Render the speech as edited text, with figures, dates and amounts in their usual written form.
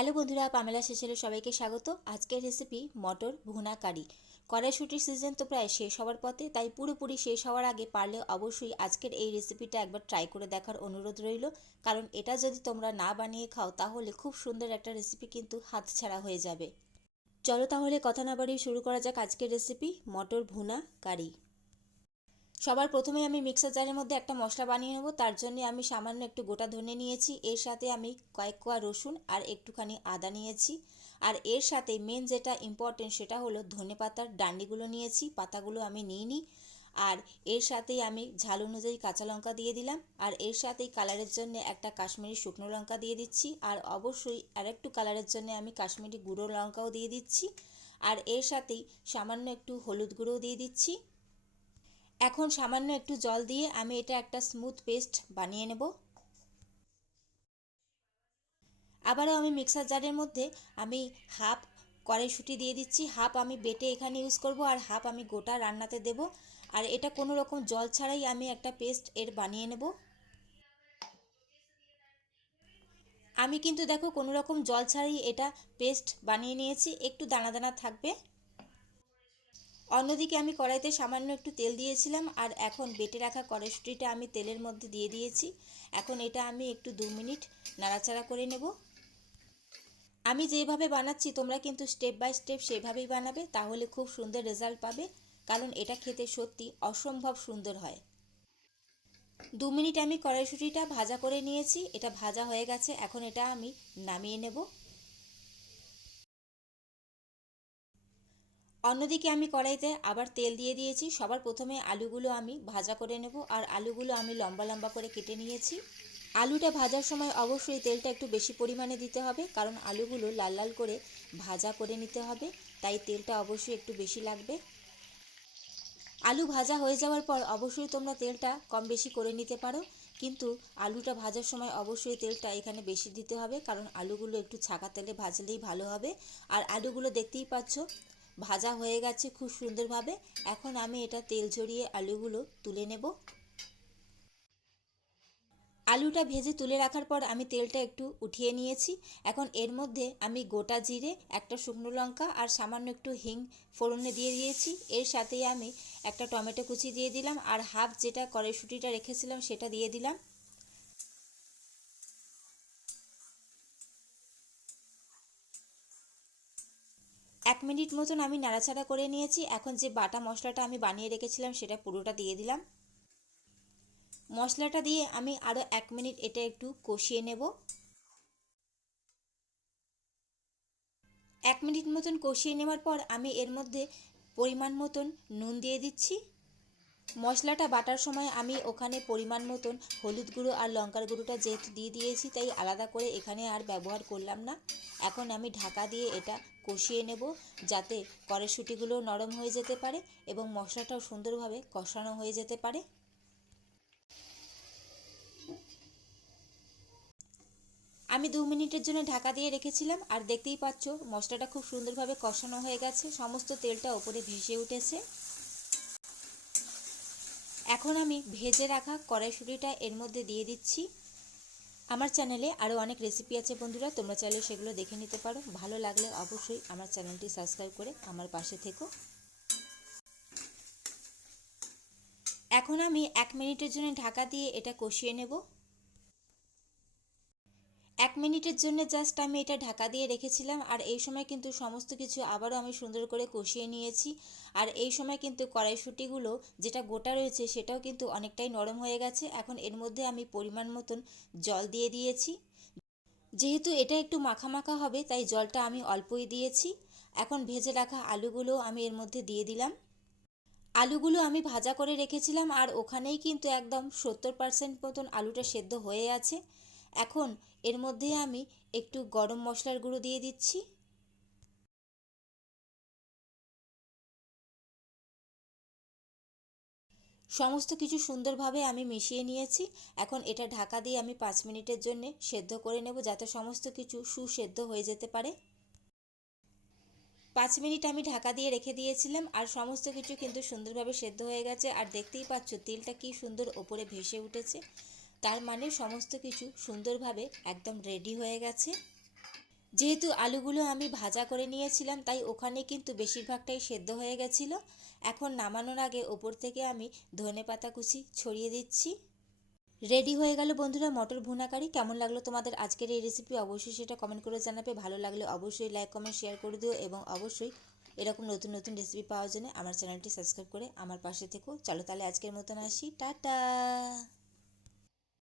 Hello বন্ধুরা, Pamela শেষেলে সবাইকে স্বাগত। আজকের রেসিপি মটর ভুনা কারি। কড়াইশুঁটির সিজন তো প্রায় শেষ হওয়ার পথে, তাই পুরোপুরি শেষ হওয়ার আগে পারলে অবশ্যই আজকের এই রেসিপিটা একবার ট্রাই করে দেখার অনুরোধ রইল। কারণ এটা যদি তোমরা না বানিয়ে খাও তাহলে খুব সুন্দর একটা রেসিপি কিন্তু হাতছাড়া হয়ে যাবে। চলো তাহলে কথা না বাড়িয়ে শুরু করা যাক আজকের রেসিপি মটর ভুনা কারি। সবার প্রথমে আমি মিক্সার জারের মধ্যে একটা মশলা বানিয়ে নেব। তার জন্য আমি সামান্য একটু গোটা ধনে নিয়েছি, এর সাথে আমি কয়েক কোয়া রসুন আর একটুখানি আদা নিয়েছি। আর এর সাথে মেন যেটা ইম্পর্টেন্ট সেটা হলো ধনে পাতার ডান্ডিগুলো নিয়েছি, পাতাগুলো আমি নিইনি। আর এর সাথেই আমি ঝাল অনুযায়ী কাঁচা লঙ্কা দিয়ে দিলাম। আর এর সাথেই কালারের জন্য একটা কাশ্মীরি শুকনো লঙ্কা দিয়ে দিচ্ছি। আর অবশ্যই আরেকটু কালারের জন্য আমি কাশ্মীরি গুঁড়ো লঙ্কাও দিয়ে দিচ্ছি। আর এর সাথেই সামান্য একটু হলুদ গুঁড়োও দিয়ে দিচ্ছি। এখন সামান্য একটু জল দিয়ে আমি এটা একটা স্মুথ পেস্ট বানিয়ে নেব। আবারও আমি মিক্সার জারের মধ্যে আমি হাফ কড়াইশুঁটি দিয়ে দিচ্ছি, হাফ আমি বেটে এখানে ইউজ করব আর হাফ আমি গোটা রান্নাতে দেব। আর এটা কোনো রকম জল ছাড়াই আমি একটা পেস্ট এর বানিয়ে নেব। আমি কিন্তু দেখো কোনো রকম জল ছাড়াই এটা পেস্ট বানিয়ে নিয়েছি, একটু দানা দানা থাকবে। অন্যদিকে আমি কড়াইতে সামান্য একটু তেল দিয়েছিলাম আর এখন বেটে রাখা কড়াইশুঁটিটা আমি তেলের মধ্যে দিয়ে দিয়েছি। এখন এটা আমি একটু 2 মিনিট নাড়াচাড়া করে নেব। আমি যেভাবে বানাচ্ছি তোমরা কিন্তু স্টেপ বাই স্টেপ সেভাবেই বানাবে, তাহলে খুব সুন্দর রেজাল্ট পাবে। কারণ এটা খেতে সত্যি অসম্ভব সুন্দর হয়। 2 মিনিট আমি কড়াইশুঁটিটা ভাজা করে নিয়েছি, এটা ভাজা হয়ে গেছে। এখন এটা আমি নামিয়ে নেব। অন্যদিকে আমি কড়াইতে আবার তেল দিয়ে দিয়েছি। সবার প্রথমে আলুগুলো আমি ভাজা করে নেব আর আলুগুলো আমি লম্বা লম্বা করে কেটে নিয়েছি। আলুটা ভাজার সময় অবশ্যই তেলটা একটু বেশি পরিমাণে দিতে হবে, কারণ আলুগুলো লাল লাল করে ভাজা করে নিতে হবে, তাই তেলটা অবশ্যই একটু বেশি লাগবে। আলু ভাজা হয়ে যাওয়ার পর অবশ্যই তোমরা তেলটা কম বেশি করে নিতে পারো, কিন্তু আলুটা ভাজার সময় অবশ্যই তেলটা এখানে বেশি দিতে হবে, কারণ আলুগুলো একটু ছাকা তেলে ভাজলেই ভালো হবে। আর আলুগুলো দেখতেই পাচ্ছ ভাজা হয়ে গেছে খুব সুন্দরভাবে। এখন আমি এটা তেল ঝরিয়ে আলুগুলো তুলে নেব। আলুটা ভেজে তুলে রাখার পর আমি তেলটা একটু উঠিয়ে নিয়েছি। এখন এর মধ্যে আমি গোটা জিরে, একটা শুকনো লঙ্কা আর সামান্য একটু হিং ফোড়নে দিয়ে দিয়েছি। এর সাথেই আমি একটা টমেটো কুচি দিয়ে দিলাম আর হাফ যেটা কড়াইশুঁটিটা রেখেছিলাম সেটা দিয়ে দিলাম। 1 মিনিট মতন আমি নাড়াচাড়া করে নিয়েছি। এখন যে বাটা মশলাটা আমি বানিয়ে রেখেছিলাম সেটা পুরোটা দিয়ে দিলাম। মশলাটা দিয়ে আমি আরও 1 মিনিট এটা একটু কষিয়ে নেব। 1 মিনিট মতন কষিয়ে নেওয়ার পর আমি এর মধ্যে পরিমাণ মতন নুন দিয়ে দিচ্ছি। মশলাটা বাটার সময় আমি ওখানে পরিমাণ মতন হলুদ গুঁড়ো আর লঙ্কার গুঁড়োটা যেহেতু দিয়ে দিয়েছি, তাই আলাদা করে এখানে আর ব্যবহার করলাম না। এখন আমি ঢাকা দিয়ে এটা কষিয়ে নেব, যাতে কড়াইশুঁটিগুলো নরম হয়ে যেতে পারে এবং মশলাটাও সুন্দরভাবে কষানো হয়ে যেতে পারে। আমি 2 মিনিটের জন্য ঢাকা দিয়ে রেখেছিলাম আর দেখতেই পাচ্ছ মশলাটা খুব সুন্দরভাবে কষানো হয়ে গেছে, সমস্ত তেলটা ওপরে ভেসে উঠেছে। এখন আমি ভেজে রাখা কড়াইশুঁটিটা এর মধ্যে দিয়ে দিচ্ছি। আমার চ্যানেলে আরও অনেক রেসিপি আছে বন্ধুরা, তোমরা চাইলে সেগুলো দেখে নিতে পারো। ভালো লাগলে অবশ্যই আমার চ্যানেলটি সাবস্ক্রাইব করে আমার পাশে থেকো। এখন আমি 1 মিনিটের জন্য ঢাকা দিয়ে এটা কষিয়ে নেব। 1 মিনিটের জন্য জাস্ট আমি এটা ঢাকা দিয়ে রেখেছিলাম আর এই সময় কিন্তু সমস্ত কিছু আবারও আমি সুন্দর করে কষিয়ে নিয়েছি। আর এই সময় কিন্তু কড়াইশুঁটিগুলো যেটা গোটা রয়েছে সেটাও কিন্তু অনেকটাই নরম হয়ে গেছে। এখন এর মধ্যে আমি পরিমাণ মতন জল দিয়ে দিয়েছি। যেহেতু এটা একটু মাখা মাখা হবে তাই জলটা আমি অল্পই দিয়েছি। এখন ভেজে রাখা আলুগুলো আমি এর মধ্যে দিয়ে দিলাম। আলুগুলো আমি ভাজা করে রেখেছিলাম আর ওখানেই কিন্তু একদম 70% মতন আলুটা সেদ্ধ হয়ে আছে। এখন এর মধ্যে আমি একটু গরম মশলার গুঁড়ো দিয়ে দিচ্ছি। সমস্ত কিছু সুন্দরভাবে আমি মিশিয়ে নিয়েছি। এখন এটা ঢাকা দিয়ে আমি 5 মিনিটের জন্য সেদ্ধ করে নেব, যাতে সমস্ত কিছু সুসেদ্ধ হয়ে যেতে পারে। 5 মিনিট আমি ঢাকা দিয়ে রেখে দিয়েছিলাম আর সমস্ত কিছু কিন্তু সুন্দরভাবে সেদ্ধ হয়ে গেছে। আর দেখতেই পাচ্ছ তেলটা কি সুন্দর ওপরে ভেসে উঠেছে, তার মানে সমস্ত কিছু সুন্দরভাবে একদম রেডি হয়ে গেছে। যেহেতু আলুগুলো আমি ভাজা করে নিয়েছিলাম তাই ওখানে কিন্তু বেশিরভাগটাই সেদ্ধ হয়ে গেছিলো। এখন নামানোর আগে ওপর থেকে আমি ধনেপাতা কুচি ছড়িয়ে দিচ্ছি। রেডি হয়ে গেল বন্ধুরা মটর ভুনা কারি। কেমন লাগলো তোমাদের আজকের এই রেসিপি অবশ্যই সেটা কমেন্ট করে জানাবে। ভালো লাগলে অবশ্যই লাইক কমেন্ট শেয়ার করে দিও এবং অবশ্যই এরকম নতুন নতুন রেসিপি পাওয়ার জন্য আমার চ্যানেলটি সাবস্ক্রাইব করে আমার পাশে থেকো। চলো তাহলে আজকের মতন আসি, টাটা।